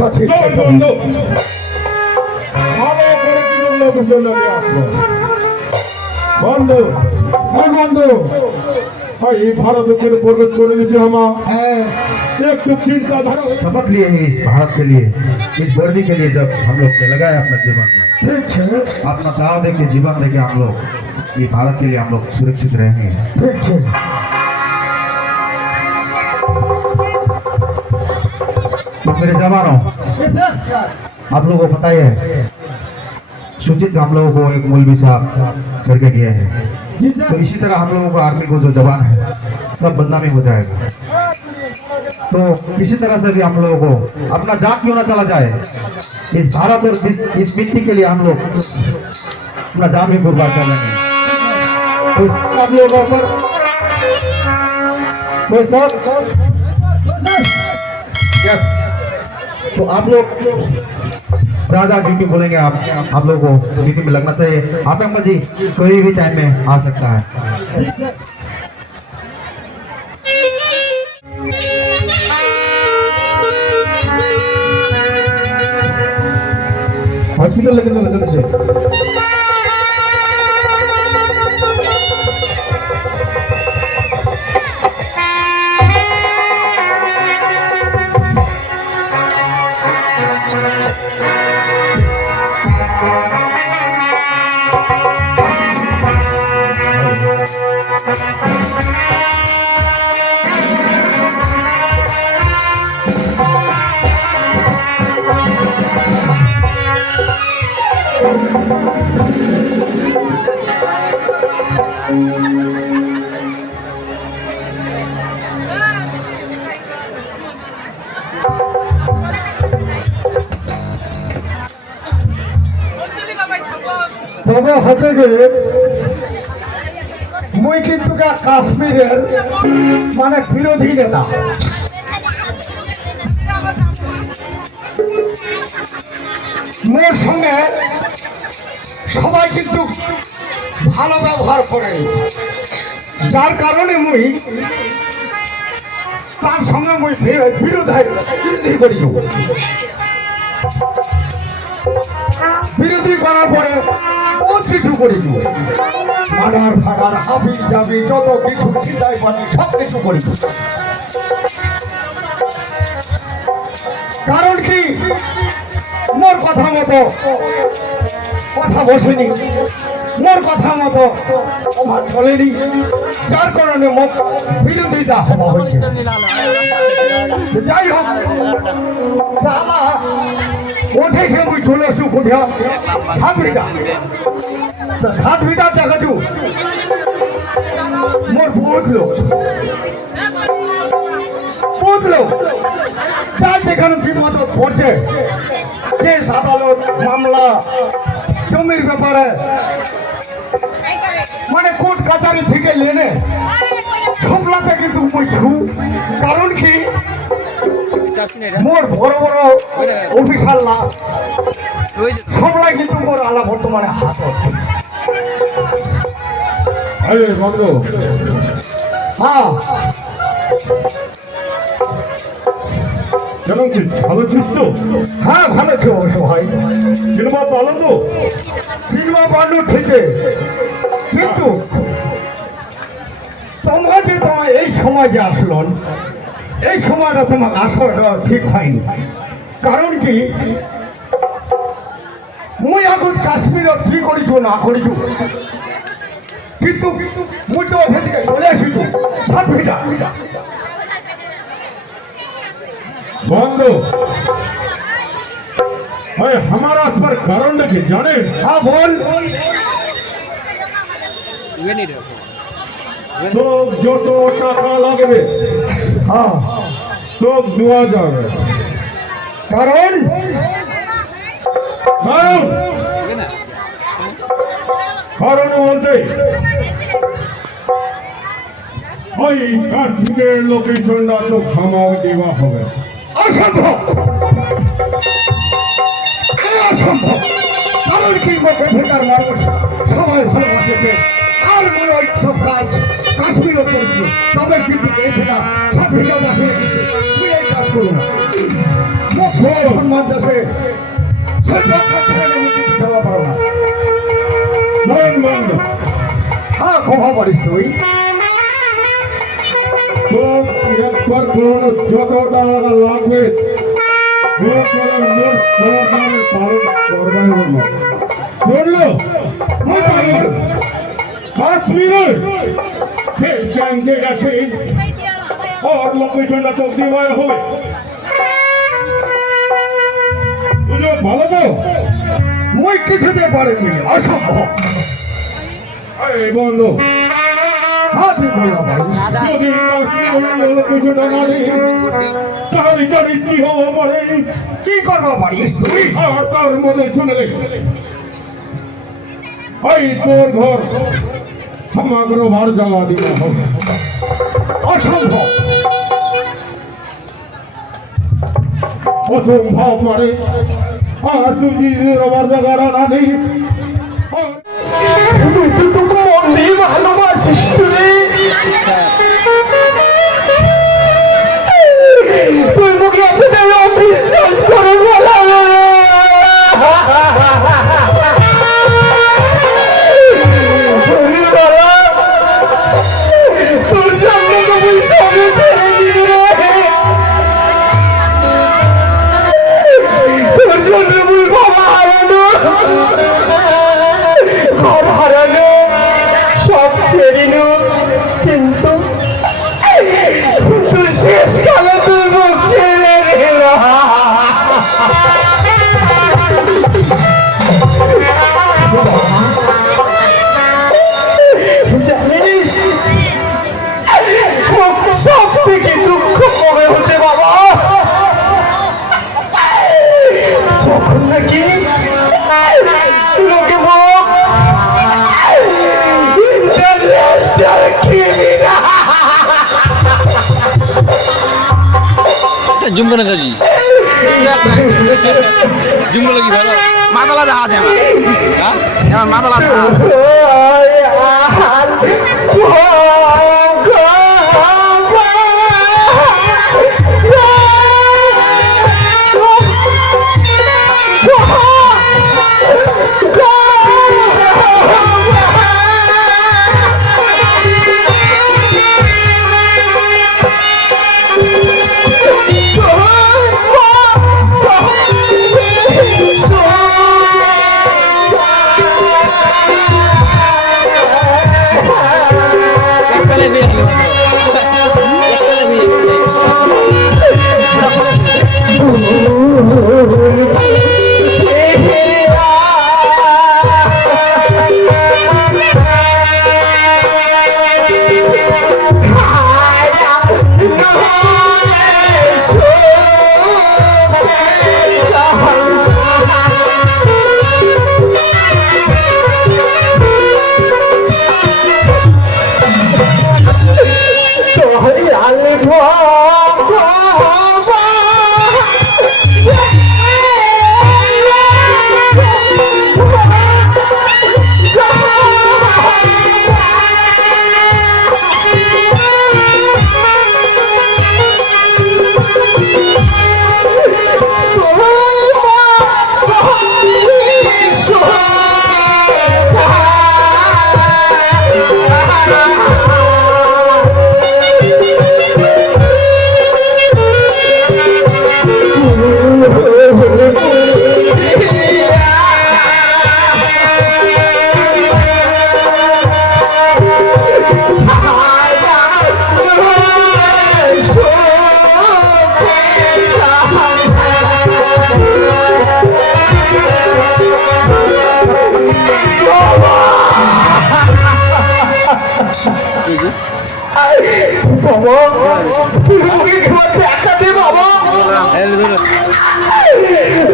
আচ্ছা ঠিক আছে বন্ধু ভালো করে কিছু লোকজন নিয়ে আসবো বন্ধু বন্ধু এই ভারত में प्रवेश करने से हम হ্যাঁ एक चिंताधारा शपथ लिए हैं इस भारत के लिए, इस वर्दी के लिए। जब हम लोग ने लगाया अपना जीवन में, ঠিক আছে अपना दाव दे के जीवन दे के हम लोग ये भारत के लिए हम लोग सुरक्षित रहेंगे। ঠিক আছে तो मेरे जवानों, आप लोगों को पता ही है सूचित हम लोगों को एक मौलवी साहब करके गया है। तो इसी तरह हम लोगों को आर्मी को जो जवान है सब बदनामी हो जाएगा। तो इसी तरह से भी हम लोगों को अपना जान क्यों ना चला जाए, इस भारत और इस मिट्टी के लिए हम लोग अपना जान भी कुर्बान कर लेंगे। तो आप लोगों पर कोई सब यस, तो आप लोग ज़्यादा ड्यूटी बोलेंगे, आप लोगों को ड्यूटी में लगना चाहिए। आतंकवादी कोई भी टाइम में आ सकता है। हॉस्पिटल लेके चलो जल्दी से তবে হতে গেলে মুই কিন্তু কাশ্মীরের মানে বিরোধী নেতা। মোর সঙ্গে সবাই কিন্তু ভালো ব্যবহার করেনি, যার কারণে মুই তার সঙ্গে মুই বিরোধী করি। বিরোধী করার পরে বহুত কিছু করি, মার্ডার ফাডার হাবি জাবি যত কিছু চিন্তায় পারি সব কিছু করি। কারণ কি মোর কথা মতো কথা বসেনি, মোর কথা মতো আমার চলেনি, যার কারণে মোর বিরোধিতা হওয়া হয়েছে। যাই হোক আমার উঠেছে মুই চলে আসু কোঠা 7 বিঘা, 7 বিঘা দেখাছু মোর বহুত লোক যার যেখানে বিপদ পড়ছে, কেস আদালত মামলা জমির ব্যাপারে মানে কোর্ট কাছারি থেকে লেনে সবলাতে কিন্তু মুই ছু। কারণ কি মোর বড় বড় অফিসার লাভ সবলাই কিন্তু মোর আলা বর্তমানে হাত। বন্ধু হ্যাঁ কেমন ছিস? ভালো ছিস তো? হ্যাঁ ভালো ছিল অবশ্য ভাই, সিনেমা ভালো তো? সিনেমা বানু ঠিকই, কিন্তু তোমরা যে তোমার এই সমাজে আসলো, এই সময়টা তোমার আসাটা ঠিক হয়নি। কারণ কি মুই এখন কাশ্মীরত কি করিছু না করিছু, কিন্তু মুই তো ওখান থেকে চলে আসিছু 7 বিঘা। বন্ধু ভাই हमारा इस पर कारण देखिए जाने। হ্যাঁ বল। তো যত টাকা লাগবে হ্যাঁ সব দেওয়া যাবে। কারণ কারণ কারণ বলতে ওই কাশ্মীরের লোকেশনটা তো খামাও দেওয়া হবে। অসম্ভব, অসম্ভব। কারণ কি বেকার মানুষ সবাই ভালোবাসেছে, আর মনে হয় সব কাজ কাশ্মীরও করেছিল, তবে কিন্তু পেয়েছে না 7 বিঘা দাসে তুই এই কাজ করো না। মুসলমান দেশে সেই পথটা ছেড়ে আমি কিছু দেওয়া পারো না। সম্মান হ্যাঁ কোথা পারিস তুই? তো একবার কোন যত টাকা লাগবে মোর সরকারের পালন করবার জন্য শুনলো মুই পারিব। কাশ্মীরের হেড ক্যাম্পে গেছে और লোকেশনটা তো দেওয়া হবে বুঝো ভালো তো মুই কিছুতে পারিনি, অসম্ভব। এই বন্ধু হ্যাঁ তুই বলবা পারিস। যদি কাশ্মীরের লোকেশনটা না দিস তাহলে জানিস কি হবো পরে কি করবা পারিস তুই? আর তার মধ্যে শুনলে এই তোর ঘর আমাকে ভার জ্বালা দিতে হবে অসম্ভব। অসম্ভব মানে আর তুই যদি রবার জায়গা না দিস তুই তো তোকে মন দিয়ে ভালোবাসিস তুই। তুই মুখে এতটাই অবিশ্বাস করে বলা তোর সামনে তো মুই সবে ছেড়ে দিল রে। তোর জন্য মুই বাবা হারানো, বাবা হারানো সব ছেড়িনু, কিন্তু তুই শেষ কালে তুই মুখ ছেড়ে গেল। জানিস সব থেকে দুঃখ মনে হচ্ছে বাবা, যখন নাকি লোকে মুখ ইন্টারন্যাশনাল ক্রিমিনাল জুম করে কাজি জুম করে কি ভালো মাতালা দেখা আছে আমার মাতালা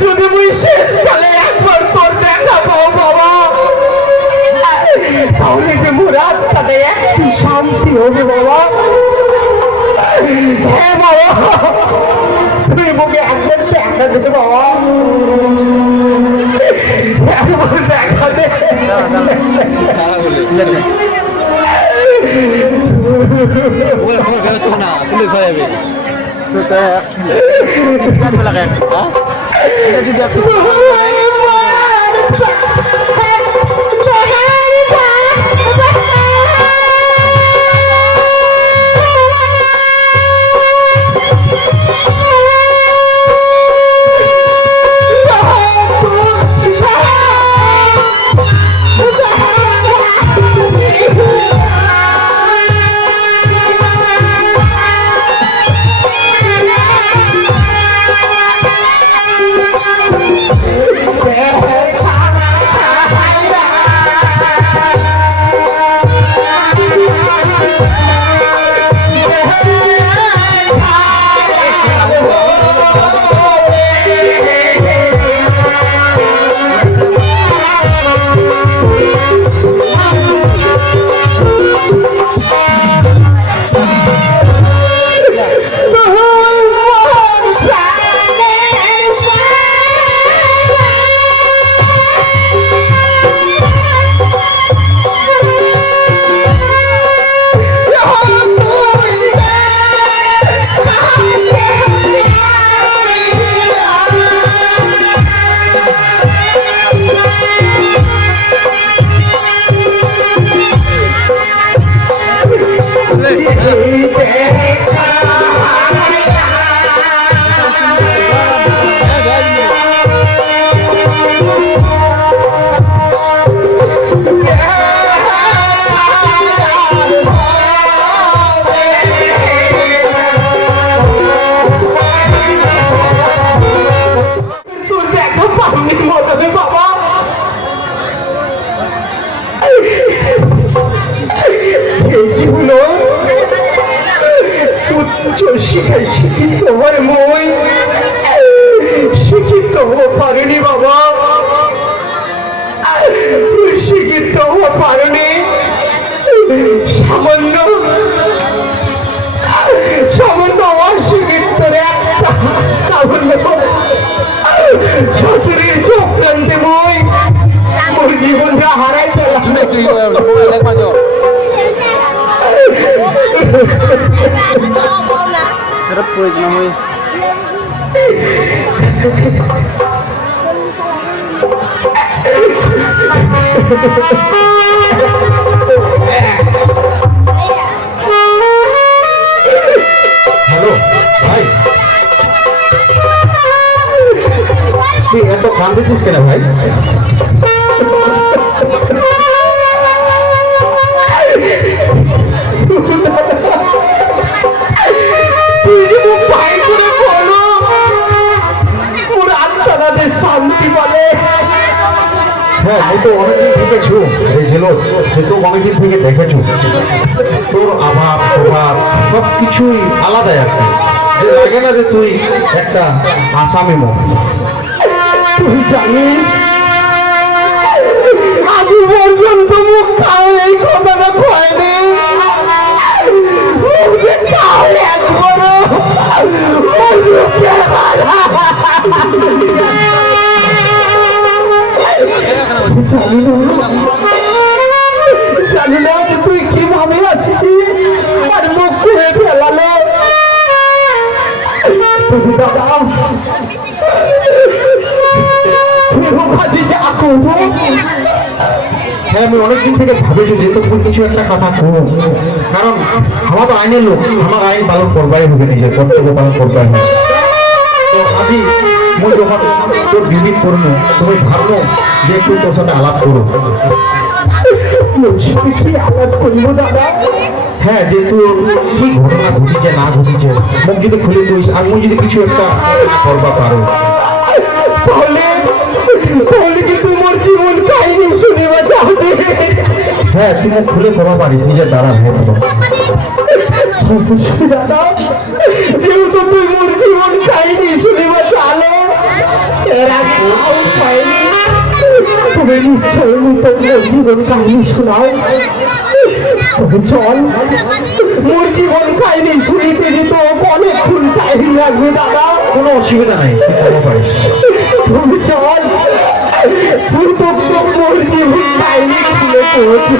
যদি মুই শেষকালে একবার তোর দেখা পাও বাবা, তাহলে যে মোর আত্মাটা একটু শান্তি হবে বাবা। হ্যাঁ বাবা, তুই মুখে একবার দেখা দিতে বাবা, একবার দেখা দে। ব্যবস্থা না চলে যাবে যদি একটু শিখাই শিক্ষিত হওয়ার মই শিক্ষিত হওয়া পারেনি বাবা, শিক্ষিত হওয়া পারেনি। সামান্য সামান্য অশিক্ষিত একটা সামান্য শ্বশুরের চক্রান্তে মই মোর জীবনটা হারাই ফেলাম। প্রয়োজন হয় হ্যালো ভাই, তুই এত কাঁদছিস কেন ভাই? শান্তি বলে। হ্যাঁ, আমি তো অনেকদিন থেকেছো এই জেলো, সে তো অনেকদিন থেকে দেখেছো তোর আভাব স্বভাব সব কিছুই আলাদাই একটা, যে লাগে না যে তুই একটা আসামি মন। তুই জানিস আজ পর্যন্ত মুখ খাও এই কথাটা কয়নি, মুখ যে খাও একবারও জানি না যে তুই কিভাবে আসিছিস আর মুখ করে ফেলালে। তুমি দাদা ভাজি যা করবো। হ্যাঁ, আমি অনেকদিন থেকে ভাবেছি যে তোর কিছু একটা কথা করবো, কারণ আমার তো আইনের লোক, আমার আইন পালন করবাই হবে, নিজের কর্তব্য পালন করবাই হবে। তো আজি মই যখন তোর বিবিধ করবো, তুমি ভাবলো যে একটু তোর সাথে আলাপ করো। কি আলাপ করবো দাদা? হ্যাঁ, যে তোর কি ঘটনা ঘটিছে না ঘটিছে মুখ যদি খুলে কইস, আর মুই যদি কিছু একটা করবা পারো, তাহলে তাহলে কি তোমার জীবন কাহিনী শুনিবা চাচ্ছে? হ্যাঁ, তুই মুখ খুলে করবা পারিস নিজের দ্বারা। হ্যাঁ তো অবশ্যই দাদা, যেহেতু তুই মোর জীবন কাহিনী শুনিবা চালো, এর আগে পাইনি, তুমি নিশ্চয় তোর জীবন কাহিনী শোনাও। চল, মোর জীবন কাহিনী শুনিতে যেত অনেকক্ষণ টাইম লাগবে দাদা। কোনো অসুবিধা নাই, তুই করবা পারিস। তুমি চল, তুই তো মোর জীবন কাহিনী খুলে পড়েছো।